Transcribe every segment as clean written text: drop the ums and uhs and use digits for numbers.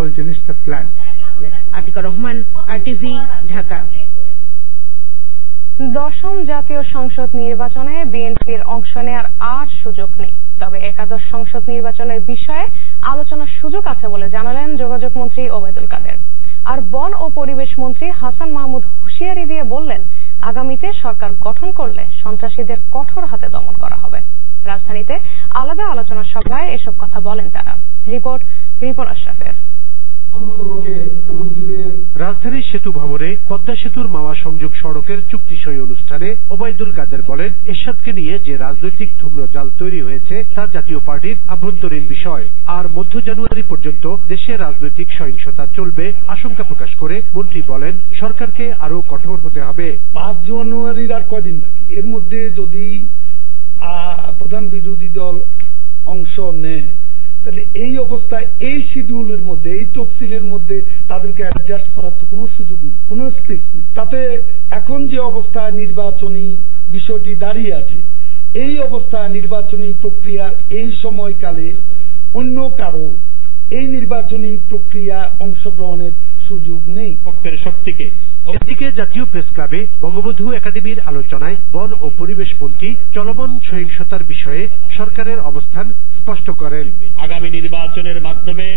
সকল জিনিসটা plan. Atika Rahman, RTV, Dhaka. দশম জাতীয় সংসদ নির্বাচনে বিএনপির অংশ নেওয়ার আর সুযোগ নেই, তবে একাদশ সংসদ নির্বাচনের বিষয়ে আলোচনার সুযোগ আছে বলে জানালেন যোগাযোগ মন্ত্রী ওবায়দুল কাদের। আর বন ও পরিবেশ মন্ত্রী হাসান মাহমুদ হুঁশিয়ারি দিয়ে বললেন, আগামীতে সরকার গঠন করলে সন্ত্রাসীদের কঠোর হাতে দমন করা হবে। রাজধানীতে আলাদা আলোচনা সভায় এসব কথা বলেন তারা। রিপোর্ট আশরাফের। রাজধানীর সেতু ভবনে পদ্মা সেতুর মাওয়া সংযোগ সড়কের চুক্তি সই অনুষ্ঠানে ওবায়দুল কাদের বলেন, এরশাদকে নিয়ে যে রাজনৈতিক ধূম্রজাল তৈরি হয়েছে তা জাতীয় পার্টির আভ্যন্তরীণ বিষয়। আর মধ্য জানুয়ারি পর্যন্ত দেশে রাজনৈতিক সহিংসতা চলবে আশঙ্কা প্রকাশ করে মন্ত্রী বলেন, সরকারকে আরো কঠোর হতে হবে। 5 জানুয়ারির আর কয়দিন বাকি, এর মধ্যে যদি প্রধান বিরোধী দল অংশ নেয় তাহলে এই অবস্থায় এই শিডিউলের মধ্যে, এই তফসিলের মধ্যে তাদেরকে অ্যাডজাস্ট করার তো কোনো সুযোগ নেই, কোনো স্পেস নেই। তাতে এখন যে অবস্থায় নির্বাচনী বিষয়টি দাঁড়িয়ে আছে, এই অবস্থায় নির্বাচনী প্রক্রিয়ার এই সময়কালে অন্য কারো এই নির্বাচনী প্রক্রিয়া অংশগ্রহণের সুযোগ নেই। পক্ষের শক্তিকে এদিকে জাতীয় প্রেস ক্লাবে বঙ্গবন্ধু একাডেমির আলোচনায় বন ও পরিবেশ মন্ত্রী চলমান সহিংসতার বিষয়ে সরকারের অবস্থান স্পষ্ট করেন। আগামী নির্বাচনের মাধ্যমে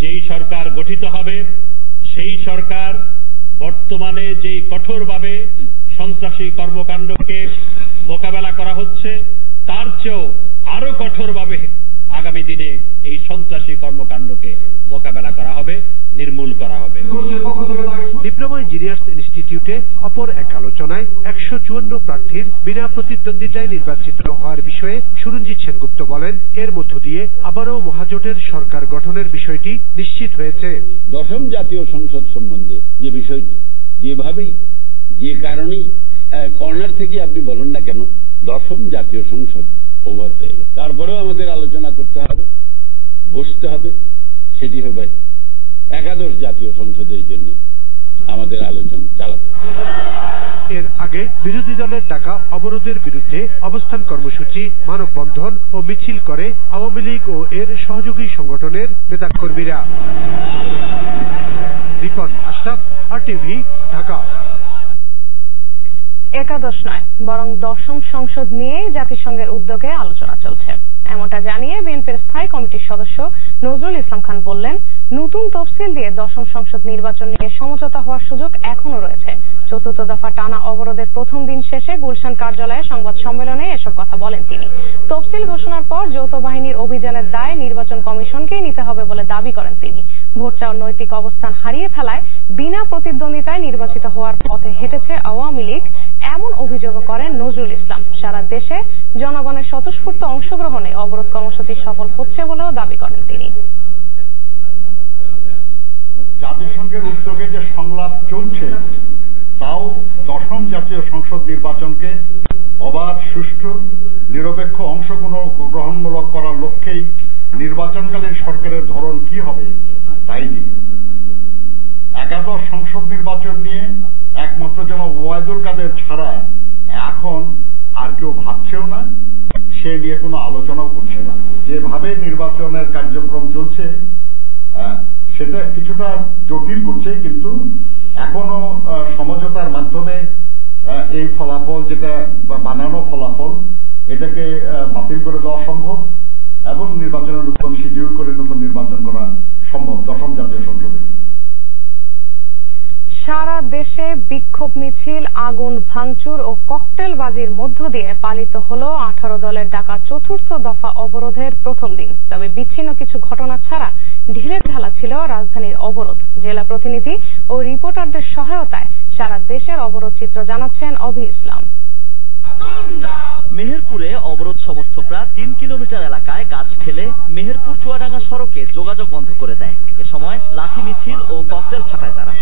যেই সরকার গঠিত হবে, সেই সরকার বর্তমানে যেই কঠোরভাবে সন্ত্রাসী কর্মকাণ্ডকে মোকাবেলা করা হচ্ছে, তার চেয়েও আরো কঠোরভাবে আগামী দিনে এই সন্ত্রাসী কর্মকাণ্ডকে মোকাবেলা করা হবে, নির্মূল করা হবে। ডিপ্লোমা ইঞ্জিনিয়ার্স ইনস্টিটিউটে অপর এক আলোচনায় 154 প্রার্থীর বিনা প্রতিদ্বন্দ্বিতায় নির্বাচিত হওয়ার বিষয়ে সুরঞ্জিত সেনগুপ্ত বলেন, এর মধ্য দিয়ে আবারও মহাজোটের সরকার গঠনের বিষয়টি নিশ্চিত হয়েছে। দশম জাতীয় সংসদ সম্বন্ধে যে বিষয়টি, যেভাবেই যে কারণেই কর্নার থেকে আপনি বলেন না কেন, দশম জাতীয় সংসদ ওভার হয়ে গেছে। তারপরেও আমাদের আলোচনা করতে হবে, বসতে হবে, সেটি হবে একাদশ জাতীয় সংসদের জন্য আমাদের আলোচনা চালাতে হবে। এর আগে বিরোধী দলের ডাকা অবরোধের বিরুদ্ধে অবস্থান কর্মসূচি, মানববন্ধন ও মিছিল করে আওয়ামী লীগ ও এর সহযোগী সংগঠনের নেতাকর্মীরা। রিপন আশরাফ, RTV, ঢাকা। একাদশ নয়, বরং দশম সংসদ নিয়েই জাতিসংঘের উদ্যোগে আলোচনা চলছে, এমনটা জানিয়ে বিএনপির স্থায়ী কমিটির সদস্য নজরুল ইসলাম খান বললেন, নতুন তফসিল দিয়ে দশম সংসদ নির্বাচন নিয়ে সমঝোতা হওয়ার সুযোগ এখনো রয়েছে। চতুর্থ দফা টানা অবরোধের প্রথম দিন শেষে গুলশান কার্যালয়ে সংবাদ সম্মেলনে এসব কথা বলেন তিনি। তফসিল ঘোষণার পর যৌথ বাহিনীর অভিযানের দায় নির্বাচন কমিশনকেই নিতে হবে বলে দাবি করেন তিনি। ভোট চাওয়ার নৈতিক অবস্থান হারিয়ে ফেলায় বিনা প্রতিদ্বন্দ্বিতায় নির্বাচিত হওয়ার পথে হেঁটেছে আওয়ামী লীগ, এমন অভিযোগ করেন নজরুল ইসলাম। সারা দেশে জনগণের স্বতঃস্ফূর্ত অংশগ্রহণে অবরোধ কর্মসূচি সফল হচ্ছে বলেও দাবি করেন তিনি। জাতিসংঘের উদ্যোগে যে সংলাপ চলছে, তাও দশম জাতীয় সংসদ নির্বাচনকে অবাধ, সুষ্ঠু, নিরপেক্ষ অংশগ্রহণমূলক করার লক্ষ্যেই নির্বাচনকালীন সরকারের ধরন কি হবে তাই নিয়ে। একাদশ সংসদ নির্বাচন নিয়ে একমাত্র যেন ওবায়দুল কাদের ছাড়া এখন আর কেউ ভাবছেও না, সে নিয়ে কোনো আলোচনাও করছে না। যেভাবে নির্বাচনের কার্যক্রম চলছে সেটা কিছুটা জটিল করছে, কিন্তু এখনো সমঝোতার মাধ্যমে এই ফলাফল, যেটা বানানো ফলাফল, এটাকে বাতিল করে দেওয়া সম্ভব এবং নির্বাচনের নতুন শিডিউল করে নতুন নির্বাচন করা সম্ভব দশম জাতীয় সংসদে। সারা দেশে বিক্ষোভ মিছিল, আগুন ভাঙচুর ও ককটেলবাজির মধ্য দিয়ে পালিত হল 18 দলের ডাকা চতুর্থ দফা অবরোধের প্রথম দিন। তবে বিচ্ছিন্ন কিছু ঘটনা ছাড়া ঢিলে ঢালা ছিল রাজধানীর অবরোধ। জেলা প্রতিনিধি ও রিপোর্টারদের সহায়তায় সারা দেশের অবরোধ চিত্র জানাচ্ছেন অভি ইসলাম। মেহেরপুরে অবরোধ সমর্থকরা 3 কিলোমিটার এলাকায় গাছ ফেলে মেহেরপুর চুয়াডাঙ্গা সড়কে যোগাযোগ বন্ধ করে দেয়। এ সময় লাঠি মিছিল ও ককটেল ফাটায় তারা।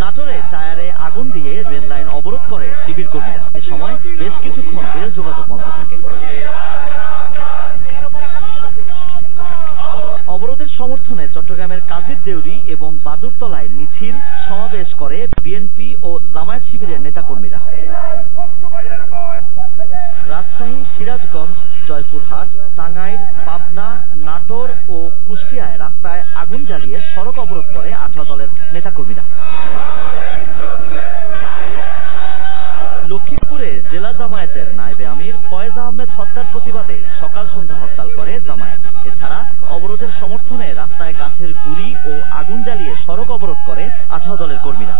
নাটোরে টায়ারে আগুন দিয়ে রেল লাইন অবরোধ করে শিবির কর্মীরা। এ সময় বেশ কিছুক্ষণ রেল যোগাযোগ বন্ধ থাকে। অবরোধের সমর্থনে চট্টগ্রামের কাজীর দেউরি এবং বাদুরতলায় মিছিল সমাবেশ করে বিএনপি ও জামায়াত শিবিরের নেতাকর্মীরা। রাজশাহী, সিরাজগঞ্জ, জয়পুরহাট, টাঙ্গাইল, পাবনা, নাটোর ও কুষ্টিয়ায় রাস্তায় আগুন জ্বালিয়ে সড়ক অবরোধ করে 18 দলের নেতাকর্মীরা। লক্ষ্মীপুরে জেলা জামায়াতের নায়েবে আমির ফয়েজ আহমেদ হত্যার প্রতিবাদে সকাল সন্ধ্যা হরতাল করে জামায়াত। এছাড়া অবরোধের সমর্থনে রাস্তায় গাছের গুঁড়ি ও আগুন জ্বালিয়ে সড়ক অবরোধ করে 18 দলের কর্মীরা।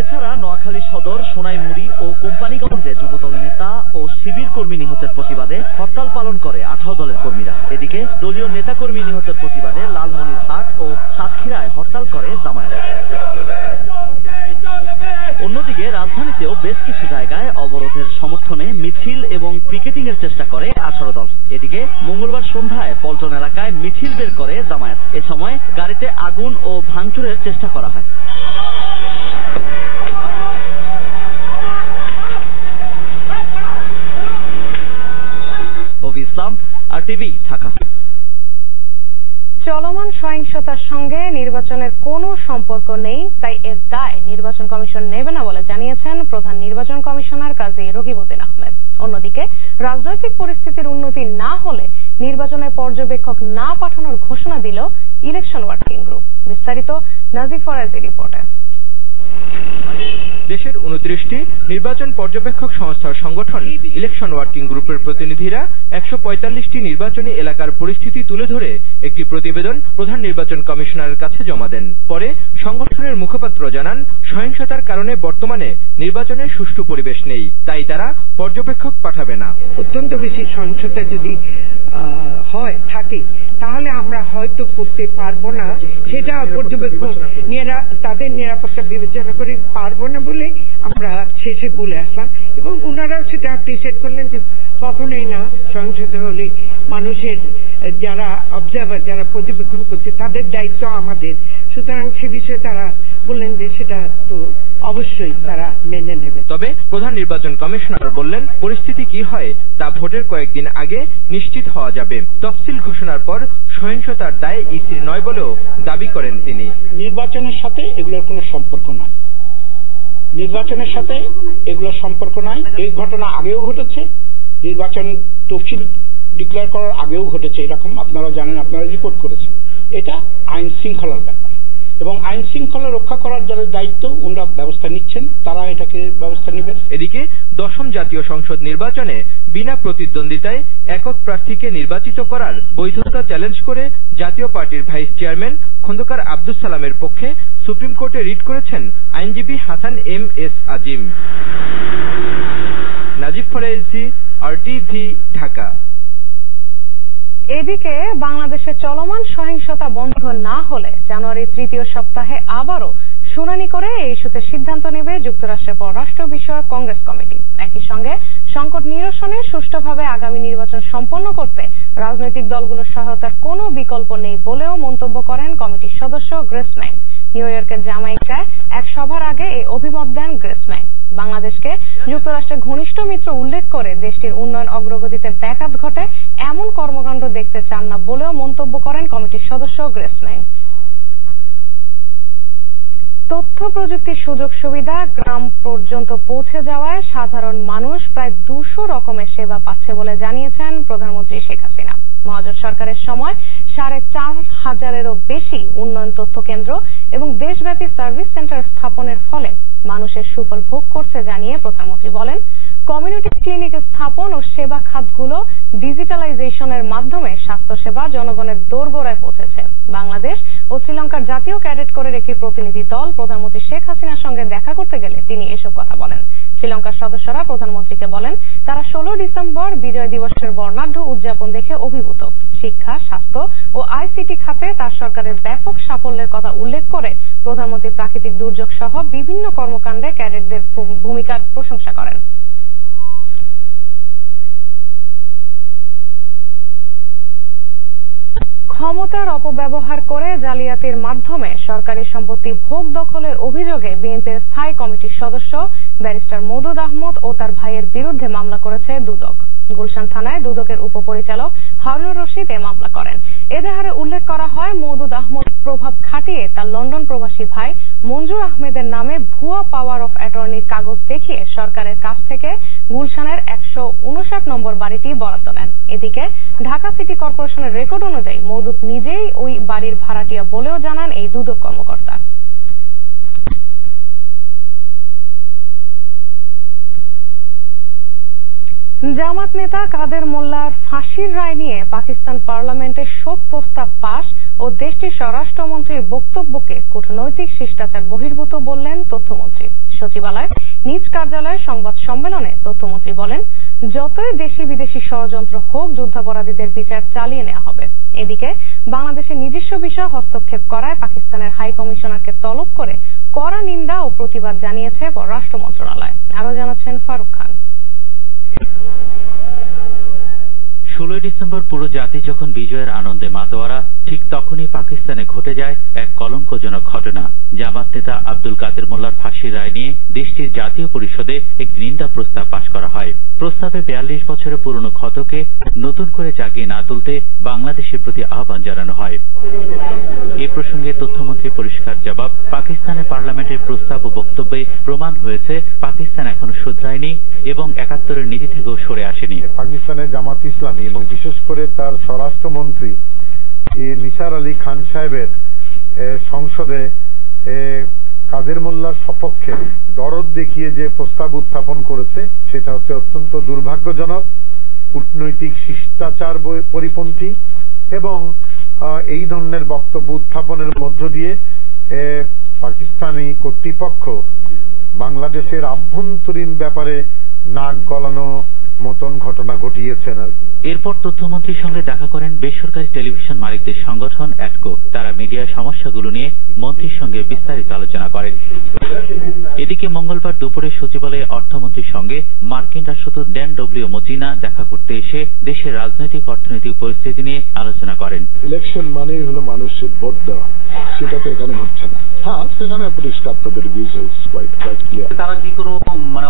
এছাড়া নোয়াখালী সদর, সোনাইমুড়ি ও কোম্পানিগঞ্জে যুবদল নেতা ও শিবির কর্মী নিহতের প্রতিবাদে হরতাল পালন করে 18 দলের কর্মীরা। এদিকে দলীয় নেতাকর্মী নিহতের প্রতিবাদে লালমনিরহাট ও সাতক্ষীরায় হরতাল করে জামায়াত। অন্যদিকে রাজধানীতেও বেশ কিছু জায়গায় অবরোধের সমর্থনে মিছিল এবং পিকেটিং এর চেষ্টা করে 18 দল। এদিকে মঙ্গলবার সন্ধ্যায় পল্টন এলাকায় মিছিল বের করে জামায়াত। এ সময় গাড়িতে আগুন ও ভাঙচুরের চেষ্টা করা হয়। ইসলাম, RTV, ঢাকা। চলমান সহিংসতার সঙ্গে নির্বাচনের কোনো সম্পর্ক নেই, তাই এর দায় নির্বাচন কমিশন নেবে না বলে জানিয়েছেন প্রধান নির্বাচন কমিশনার কাজী রকিবউদ্দিন আহমেদ। অন্যদিকে রাজনৈতিক পরিস্থিতির উন্নতি না হলে নির্বাচনে পর্যবেক্ষক না পাঠানোর ঘোষণা দিল ইলেকশন ওয়ার্কিং গ্রুপ। বিস্তারিত নাজিফ ফরাজের রিপোর্টে। দেশের 29টি নির্বাচন পর্যবেক্ষক সংস্থার সংগঠন ইলেকশন ওয়ার্কিং গ্রুপের প্রতিনিধিরা 145টি নির্বাচনী এলাকার পরিস্থিতি তুলে ধরে একটি প্রতিবেদন প্রধান নির্বাচন কমিশনারের কাছে জমা দেন। পরে সংগঠনের মুখপাত্র জানান, সহিংসতার কারণে বর্তমানে নির্বাচনের সুষ্ঠু পরিবেশ নেই, তাই তারা পর্যবেক্ষক পাঠাবে না। অত্যন্ত বেশি সহিংসতা যদি থাকে তাহলে আমরা হয়তো করতে পারবো না, সেটা পর্যবেক্ষক তাদের নিরাপত্তা বিবেচনা করে পারবো না বলে আমরা শেষে বলে আসলাম, এবং ওনারাও সেটা অ্যাপ্রিসিয়েট করলেন যে কখনোই না, সহিংসতা হলে মানুষের যারা অবজার্ভার, যারা পর্যবেক্ষণ করছে তাদের দায়িত্ব আমাদের, সুতরাং সে বিষয়ে তারা বললেন যে সেটা তো অবশ্যই তারা মেনে নেবে। তবে প্রধান নির্বাচন কমিশনার বললেন, পরিস্থিতি কি হয় তা ভোটের কয়েকদিন আগে নিশ্চিত হওয়া যাবে। তফসিল ঘোষণার পর সহিংসতার দায় ইসির নয় বলেও দাবি করেন তিনি। নির্বাচনের সাথে এগুলোর কোনো সম্পর্ক নাই, নির্বাচনের সাথে এগুলোর সম্পর্ক নাই। এই ঘটনা আগেও ঘটেছে, নির্বাচন তফসিল ডিক্লেয়ার করার আগেও ঘটেছে, এরকম আপনারা জানেন, আপনারা রিপোর্ট করেছেন। এটা আইন শৃঙ্খলার ব্যাপার, এবং আইন শৃঙ্খলা রক্ষা করার যাদের দায়িত্ব ওনারা ব্যবস্থা নিচ্ছেন, তারা এটাকে ব্যবস্থা নেবেন। এদিকে 10ম জাতীয় সংসদ নির্বাচনে বিনা প্রতিদ্বন্দ্বিতায় একক প্রার্থীকে নির্বাচিত করার বৈধতা চ্যালেঞ্জ করে জাতীয় পার্টির ভাইস চেয়ারম্যান খন্দকার আব্দুস সালামের পক্ষে সুপ্রিম কোর্টে রিট করেছেন আইনজীবী হাসান M.S. আজিম। নাজিব ফরাজি, RTV, ঢাকা। এদিকে বাংলাদেশে চলমান সহিংসতা বন্ধ না হলে জানুয়ারির 3য় সপ্তাহে আবারও শুনানি করে এই ইস্যুতে সিদ্ধান্ত নেবে যুক্তরাষ্ট্রের পররাষ্ট্র বিষয়ক কংগ্রেস কমিটি। একই সঙ্গে সংকট নিরসনে সুষ্ঠুভাবে আগামী নির্বাচন সম্পন্ন করতে রাজনৈতিক দলগুলোর সহায়তার কোনো বিকল্প নেই বলেও মন্তব্য করেন কমিটির সদস্য গ্রেস ম্যাং। নিউ ইয়র্কের জামাইকায় এক সভার আগে এই অভিমত দেন গ্রেস ম্যাং। বাংলাদেশকে যুক্তরাষ্ট্রের ঘনিষ্ঠ মিত্র উল্লেখ করে দেশটির উন্নয়ন অগ্রগতিতে ব্যাঘাত ঘটে এমন কর্মকাণ্ড দেখতে চান না বলেও মন্তব্য করেন কমিটির সদস্য গ্রেস ম্যাং। তথ্য প্রযুক্তির সুযোগ সুবিধা গ্রাম পর্যন্ত পৌঁছে যাওয়ায় সাধারণ মানুষ প্রায় 200 রকমের সেবা পাচ্ছে বলে জানিয়েছেন প্রধানমন্ত্রী শেখ হাসিনা। মহাজোট সরকারের সময় 4,500-এরও বেশি উন্নয়ন তথ্য কেন্দ্র এবং দেশব্যাপী সার্ভিস সেন্টার স্থাপনের ফলে মানুষের সুফল ভোগ করছে জানিয়ে প্রধানমন্ত্রী বলেন, কমিউনিটি ক্লিনিক স্থাপন ও সেবা খাতগুলো ডিজিটালাইজেশনের মাধ্যমে স্বাস্থ্যসেবা জনগণের দোরগোড়ায় পৌঁছেছে। বাংলাদেশ ও শ্রীলঙ্কার জাতীয় ক্যাডেট কোরের একটি প্রতিনিধি দল প্রধানমন্ত্রী শেখ হাসিনার সঙ্গে দেখা করতে গেলে তিনি এসব কথা বলেন। শ্রীলঙ্কার সদস্যরা প্রধানমন্ত্রীকে বলেন, তারা 16 ডিসেম্বর বিজয় দিবসের বর্ণাঢ্য উদযাপন দেখে অভিভূত। শিক্ষা, স্বাস্থ্য ও ICT খাতে তার সরকারের ব্যাপক সাফল্যের কথা উল্লেখ করে প্রধানমন্ত্রী প্রাকৃতিক দুর্যোগ সহ বিভিন্ন কর্মকাণ্ডে ক্যাডেটদের ভূমিকার প্রশংসা করেন। ক্ষমতার অপব্যবহার করে জালিয়াতির মাধ্যমে সরকারি সম্পত্তি ভোগ দখলের অভিযোগে বিএনপির স্থায়ী কমিটির সদস্য ব্যারিস্টার মওদুদ আহমদ ও তার ভাইয়ের বিরুদ্ধে মামলা করেছে দুদক। গুলশান থানায় দুদকের উপপরিচালক হারুনুর রশিদ এ মামলা করেন। এজাহারে উল্লেখ করা হয়, মওদুদ আহমদ প্রভাব খাটিয়ে তার লন্ডন প্রবাসী ভাই মঞ্জুর আহমেদের নামে ভুয়া পাওয়ার অফ অ্যাটর্নির কাগজ দেখিয়ে সরকারের কাছ থেকে গুলশানের 159 নম্বর বাড়িটি বরাদ্দ নেন। এদিকে ঢাকা সিটি কর্পোরেশনের রেকর্ড অনুযায়ী মওদুদ নিজেই ওই বাড়ির ভাড়াটিয়া বলেও জানান এই দুদক কর্মকর্তা। জামাত নেতা কাদের মোল্লার ফাঁসির রায় নিয়ে পাকিস্তান পার্লামেন্টে শোক প্রস্তাব পাশ ও দেশটির স্বরাষ্ট্রমন্ত্রীর বক্তব্যকে কূটনৈতিক শিষ্টাচার বহির্ভূত বললেন তথ্যমন্ত্রী। সচিবালয় নিজ কার্যালয়ের সংবাদ সম্মেলনে তথ্যমন্ত্রী বলেন, যতই দেশি বিদেশি ষড়যন্ত্র হোক যুদ্ধাপরাধীদের বিচার চালিয়ে নেওয়া হবে। এদিকে বাংলাদেশের নিজস্ব বিষয় হস্তক্ষেপ করায় পাকিস্তানের হাই কমিশনারকে তলব করে কড়া নিন্দা ও প্রতিবাদ জানিয়েছে পররাষ্ট্র মন্ত্রণালয়। আরো জানাচ্ছেন ফারুক খান। 16 ডিসেম্বর পুরো জাতি যখন বিজয়ের আনন্দে মাতোয়ারা, ঠিক তখনই পাকিস্তানে ঘটে যায় এক কলঙ্কজনক ঘটনা। জামাত নেতা আব্দুল কাদের মোল্লার ফাঁসির রায় নিয়ে দেশটির জাতীয় পরিষদে একটি নিন্দা প্রস্তাব পাশ করা হয়। প্রস্তাবে 42 বছরের পুরনো ক্ষতকে নতুন করে জাগিয়ে না তুলতে বাংলাদেশের প্রতি আহ্বান জানানো হয়। এ প্রসঙ্গে তথ্যমন্ত্রী পরিষ্কার জবাব, পাকিস্তানের পার্লামেন্টের প্রস্তাব ও বক্তব্যে প্রমাণ হয়েছে পাকিস্তান এখনো শুধরায়নি এবং 71-এর নীতি থেকেও সরে আসেনি। পাকিস্তানের জামাত ইসলামী এবং বিশেষ করে তার স্বরাষ্ট্রমন্ত্রী নিসার আলী খান সাহেবের সংসদে কাদের মোল্লার সপক্ষে দরদ দেখিয়ে যে প্রস্তাব উত্থাপন করেছে সেটা হচ্ছে অত্যন্ত দুর্ভাগ্যজনক, কূটনৈতিক শিষ্টাচার পরিপন্থী এবং এই ধরনের বক্তব্য উত্থাপনের মধ্য দিয়ে পাকিস্তানি কর্তৃপক্ষ বাংলাদেশের আভ্যন্তরীণ ব্যাপারে নাক গলানো মতন ঘটনা ঘটিয়েছেন আর কি। এরপর তথ্যমন্ত্রীর সঙ্গে দেখা করেন বেসরকারি টেলিভিশন মালিকদের সংগঠন অ্যাটকো। তারা মিডিয়ার সমস্যাগুলো নিয়ে মন্ত্রীর সঙ্গে বিস্তারিত আলোচনা করেন। এদিকে মঙ্গলবার দুপুরে সচিবালয়ে অর্থমন্ত্রীর সঙ্গে মার্কিন রাষ্ট্রদূত ড্যান ডব্লিউ মজিনা দেখা করতে এসে দেশের রাজনৈতিক অর্থনৈতিক পরিস্থিতি নিয়ে আলোচনা করেন। ইলেকশন মানেই হলো মানুষের ভোট দেওয়া, সেটা তো এখানে হচ্ছে না। হ্যাঁ, সেখানে পরিষ্কার তাদের ভিউজ কোয়াইট ক্লিয়ার। তারা কি কোনো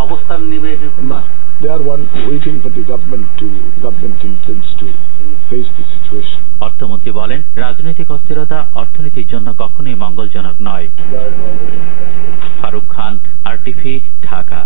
অবস্থান নেবে না? They are waiting for the government intends to face the situation. অর্থমন্ত্রী বলেন, রাজনৈতিক অস্থিরতা অর্থনীতির জন্য কখনোই মঙ্গলজনক নয়। ফারুক খান, RTV, ঢাকা।